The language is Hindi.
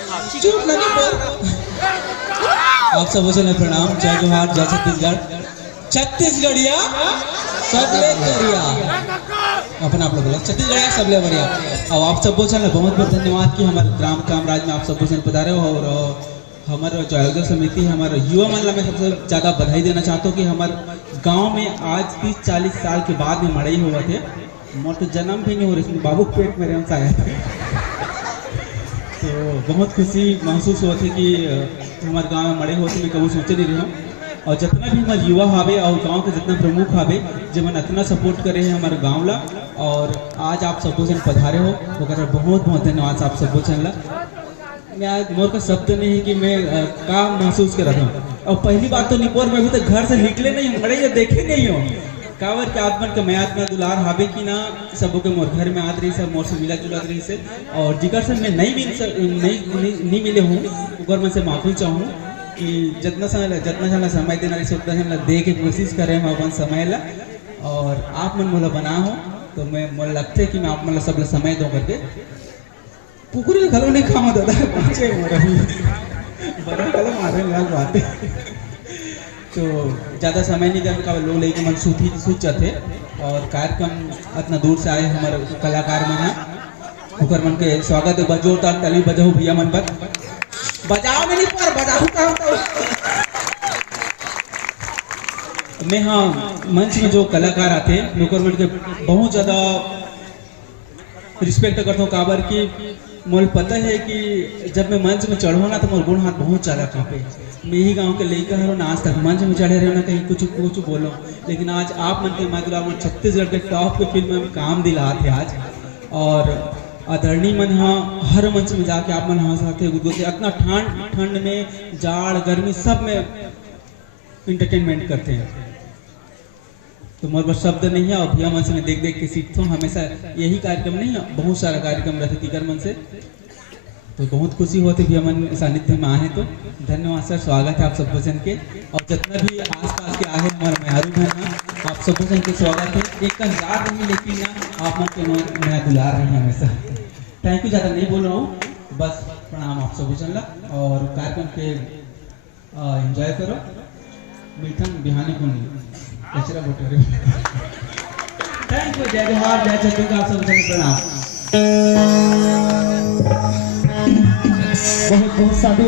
चोट लगी पर आप सबको से प्रणाम। जय जोहार, जय छत्तीसगढ़। छत्तीसगढ़िया सबले बढ़िया अपन आप लोग बोला छत्तीसगढ़िया सबले बढ़िया। और आप सबको से बहुत बहुत धन्यवाद कि हमारे ग्राम कामराज में आप सबको से पधारे हो। और हमारे जो आयोजक समिति हमारे युवा मंडल में सबसे ज़्यादा बधाई देना चाहता हूँ कि हमारे गांव में आज 30-40 साल के बाद में मड़ई हुआ थे। मोर तो जन्म भी नहीं हो रही, बाबू पेट में रहता है। तो बहुत खुशी महसूस होती कि हमारे गांव में मड़े होते मैं कभी सोचे नहीं रहा। और जितना भी हमारे युवा हावे और गांव के जितना प्रमुख हावे जो मन इतना सपोर्ट करे हैं हमारे गांव ला। और आज आप सबको से पधारे हो वो कर बहुत बहुत धन्यवाद आप सबको चला। मैं आज मोर का शब्द नहीं है कि मैं का महसूस कर रहा हूँ। और पहली बात तो निपोर में अभी तक घर से निकले नहीं हूँ, मड़े देखे नहीं हो कावर के आत्मन का मैं आत्मा दुलार हावे कि ना सबों के मोर घर में आद रही से मोर से मिला जुला रही से। और जिगर से मैं नहीं मिले हूँ ऊपर मैं से माफी चाहूँ कि जितना समय देना रही उतना समय दे के कोशिश करें हम अपन समय ला। और आप मन मोला बना हो तो मैं मोला लगते कि मैं आप मतलब सब समय दो करके कुकुरी खलो नहीं खामा दादा पहुंचे मोरा बड़ा कलम मारे लाल बातें। तो ज़्यादा समय नहीं कर का लोग लेके मन सूत जाते। और कार्यक्रम इतना दूर से आए हमारे कलाकार मन है उकर मन के स्वागत है। जोरदार ताली बजाओ भैया मन पर बजाओ नहीं पर बजाओ का मैं हाँ मंच में जो कलाकार आते हैं उकर मन के बहुत ज़्यादा रिस्पेक्ट करता हूँ। काबर की मोल पता है कि जब मैं मंच में चढ़ो ना तो मोर गुण हाथ बहुत ज़्यादा कांपे। मैं ही गांव के लड़का हूँ ना, आज तक मंच में चढ़े रहे ना कहीं कुछ बोलो। लेकिन आज आप मन के माधुरा छत्तीसगढ़ के टॉप के फिल्म में काम दिला थे आज। और आदरणीय मन हाँ हर मंच में जाके आप मन हंसाते गुदगुदते इतना ठंड में जाड़ गर्मी सब में इंटरटेनमेंट करते हैं। तो मोर पास शब्द नहीं है। और भैया मन से मैं देख के सीखता हूँ हमेशा। यही कार्यक्रम नहीं है, बहुत सारा कार्यक्रम रहते तीकर मन से। तो बहुत खुशी होती भैया मन सानिध्य में आए। तो धन्यवाद सर, स्वागत है आप सबको जन के। और जितना भी आसपास के आए हमारे मेहरू हैं ना आप सबको जन के स्वागत है। एक याद नहीं लेकिन ना आप मन के मैं बुला रही हैं हमेशा। थैंक यू, ज़्यादा नहीं बोल रहा हूँ, बस प्रणाम आप सबको जन ला। और कार्यक्रम के एंजॉय करो। मीठन बिहानी को नहीं कचरा बोटे। थैंक यू, जय जोहार, जय छत्तीसगढ़, आप सबको प्रणाम। बहुत बहुत साधु।